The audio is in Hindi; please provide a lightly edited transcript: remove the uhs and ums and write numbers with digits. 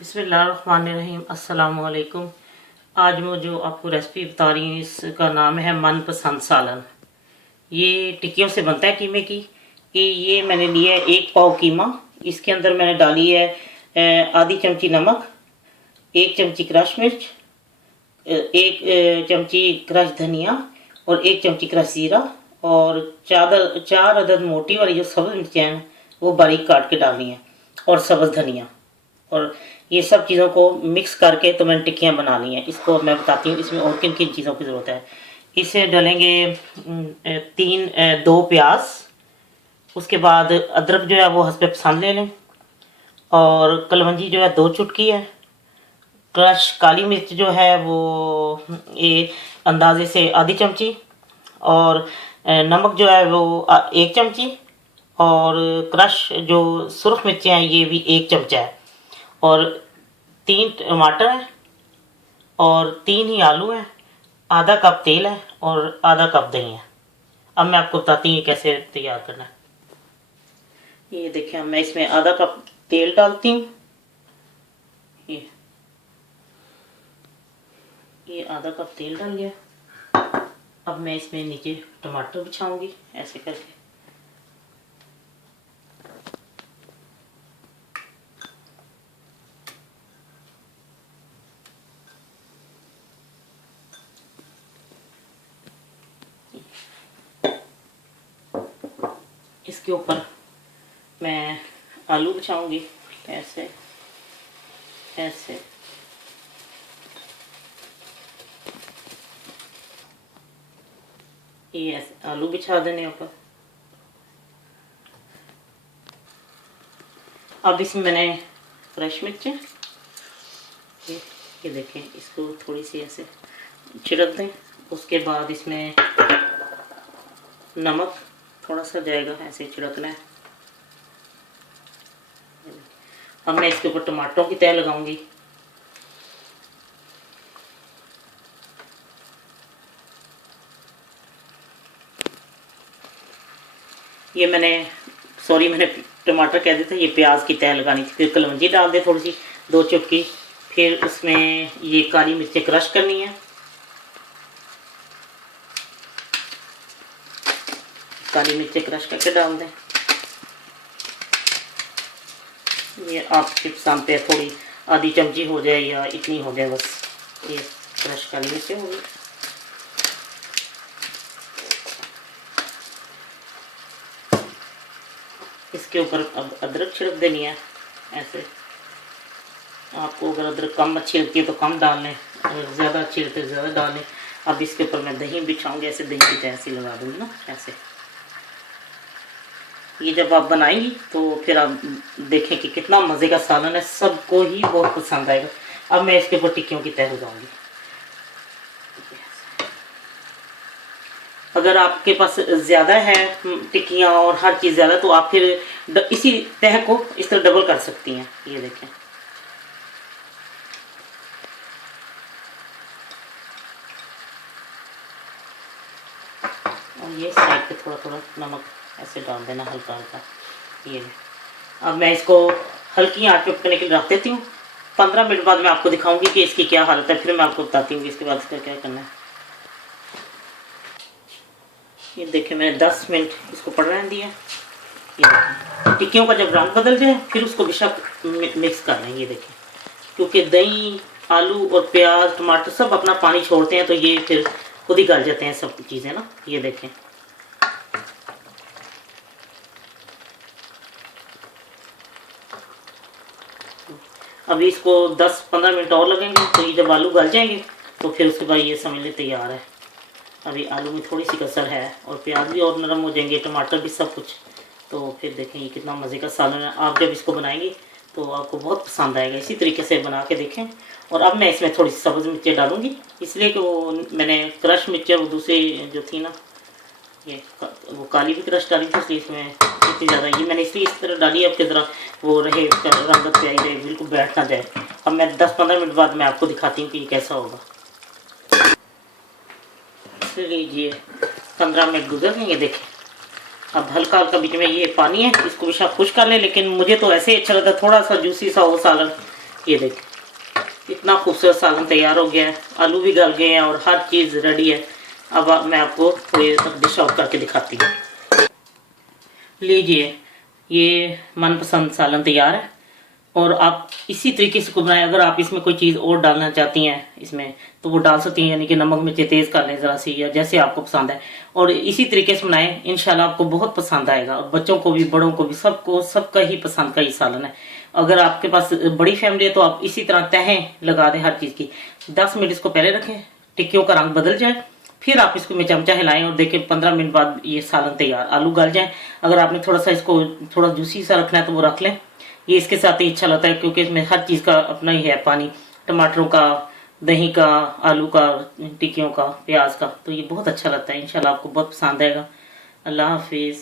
बिस्मिल्लाहिर्रहमानिर्रहीम। अस्सलाम वालेकुम। आज मैं जो आपको रेसिपी बता रही हूँ इसका नाम है मनपसंद सालन। ये टिक्कियों से बनता है कीमे की। ये मैंने लिया है 1 पाव कीमा। इसके अंदर मैंने डाली है आधी चमची नमक, 1 चमची क्रश मिर्च, 1 चमची क्रश धनिया और 1 चमची क्रश जीरा और 4 अदद मोटी वाली जो सब्ज़ मिर्चें हैं वो बारीक काट के डालनी है और सब्ज़ धनिया। और ये सब चीज़ों को मिक्स करके तो मैंने टिक्कियाँ बना ली हैं। इसको मैं बताती हूँ इसमें और किन किन चीज़ों की ज़रूरत है। इसे डालेंगे 2 प्याज। उसके बाद अदरक जो है वो हस्बे पसंद ले लें। और कलवंजी जो है 2 चुटकी है। क्रश काली मिर्च जो है वो ये अंदाजे से आधी चमची। और नमक जो है वो 1 चमची। और क्रश जो सुरख मिर्चें हैं ये भी 1 चमचा है। और 3 टमाटर है और 3 ही आलू हैं। आधा कप तेल है और आधा कप दही है। अब मैं आपको बताती हूँ कैसे तैयार करना है। ये देखिए मैं इसमें आधा कप तेल डालती हूँ। ये आधा कप तेल डाल गया। अब मैं इसमें नीचे टमाटर बिछाऊंगी ऐसे करके। इसके ऊपर मैं आलू बिछाऊंगी ऐसे ऐसे। ये ऐसे आलू बिछा देने ऊपर। अब इसमें मैंने फ्रेश मिर्चें ये देखें, इसको थोड़ी सी ऐसे छिड़क दें। उसके बाद इसमें नमक थोड़ा सा जाएगा, ऐसे छिड़कना है। अब मैं इसके ऊपर टमाटरों की तह लगाऊंगी। ये मैंने टमाटर कह देते ये प्याज की तह लगानी थी। फिर कलौंजी डाल दे थोड़ी सी 2 चुटकी। फिर उसमें ये काली मिर्चें क्रश करनी है। काली मिर्चें क्रश करके डाल दें। ये आपके पसंद पे थोड़ी आधी चमची हो जाए या इतनी हो जाए बस। ये क्रश काली मिर्चें होगी। इसके ऊपर अब अदरक छिड़क देनी है ऐसे। आपको अगर अदरक कम अच्छी लगती है तो कम डाल लें, अगर ज़्यादा अच्छी लगती है ज़्यादा डाल लें। अब इसके ऊपर मैं दही बिछाऊंगी ऐसे, दही की तह ऐसी लगा दूंगी ना ऐसे। ये जब आप बनाएंगी तो फिर आप देखें कि कितना मज़े का सालन है, सबको ही बहुत पसंद आएगा। अब मैं इसके ऊपर टिक्कियों की तह लगाऊंगी। अगर आपके पास ज़्यादा है टिक्कियाँ और हर चीज़ ज़्यादा तो आप फिर इसी तह को इस तरह डबल कर सकती हैं। ये देखें, और ये साइड पे थोड़ा थोड़ा नमक ऐसे डाल देना हल्का हल्का। ये अब मैं इसको हल्की आंच पे पकने के लिए रख देती हूँ। 15 मिनट बाद मैं आपको दिखाऊंगी कि इसकी क्या हालत है। फिर मैं आपको बताती हूँ कि इसके बाद इसका क्या करना है। ये देखिए मैंने 10 मिनट इसको पड़ रहने दिया। ये देखिए टिक्कियों का जब रंग बदल जाए फिर उसको बेशक मिक्स कर लें। ये देखिए क्योंकि दही आलू और प्याज टमाटर सब अपना पानी छोड़ते हैं तो ये फिर खुद ही गल जाते हैं सब चीज़ें ना। ये देखें अभी इसको 10-15 मिनट और लगेंगे। तो ये जब आलू गल जाएंगे तो फिर उसके बाद ये समझ लें तैयार है। अभी आलू में थोड़ी सी कसर है और प्याज भी और नरम हो जाएंगे, टमाटर भी सब कुछ। तो फिर देखें ये कितना मज़े का सालन है। आप जब इसको बनाएंगे तो आपको बहुत पसंद आएगा। इसी तरीके से बना के देखें। और अब मैं इसमें थोड़ी सी सब्ज़ मिर्चें डालूंगी, इसलिए कि वो मैंने क्रश मिर्चें वो दूसरी जो थी ना ये वो काली भी क्रश डाली थी, इसलिए इसमें इतनी ज़्यादा ये मैंने इसलिए इस तरह डाली है आपकी तरह वो रहे, इसका रंगत पे आई रहे, बिल्कुल बैठ ना जाए। अब मैं 10-15 मिनट बाद मैं आपको दिखाती हूँ कि ये कैसा होगा। लीजिए 15 मिनट गुजर गए। ये देखें अब हल्का हल्का बीच में ये पानी है, इसको भी शायद खुश कर लें। लेकिन मुझे तो ऐसे ही अच्छा लगता है, थोड़ा सा जूसी सा हो सालन। ये देखिए इतना खूबसूरत सालन तैयार हो गया है, आलू भी गल गए हैं और हर चीज़ रेडी है। अब मैं आपको ये डिश आउट करके दिखाती हूँ। लीजिए, ये मनपसंद सालन तैयार है और आप इसी तरीके से को बनाएं। अगर आप इसमें कोई चीज़ और डालना चाहती हैं इसमें तो वो डाल सकती हैं, यानी कि नमक मिर्ची तेज़ कर लें ज़रा सी, या जैसे आपको पसंद है। और इसी तरीके से बनाएं, इंशाल्लाह आपको बहुत पसंद आएगा। और बच्चों को भी, बड़ों को भी, सबको, सबका ही पसंद का ये सालन है। अगर आपके पास बड़ी फैमिली है तो आप इसी तरह तहें लगा दें हर चीज़ की। 10 मिनट इसको पहले रखें, टिक्कियों का रंग बदल जाए, फिर आप इसको में चमचा हिलाएं और देखें 15 मिनट बाद ये सालन तैयार। आलू गल जाए, अगर आपने थोड़ा सा इसको थोड़ा जूसी सा रखना है तो वो रख लें। ये इसके साथ ही अच्छा लगता है क्योंकि इसमें हर चीज़ का अपना ही है पानी, टमाटरों का, दही का, आलू का, टिक्कियों का, प्याज का। तो ये बहुत अच्छा लगता है। इंशाल्लाह आपको बहुत पसंद आएगा। अल्लाह हाफिज़।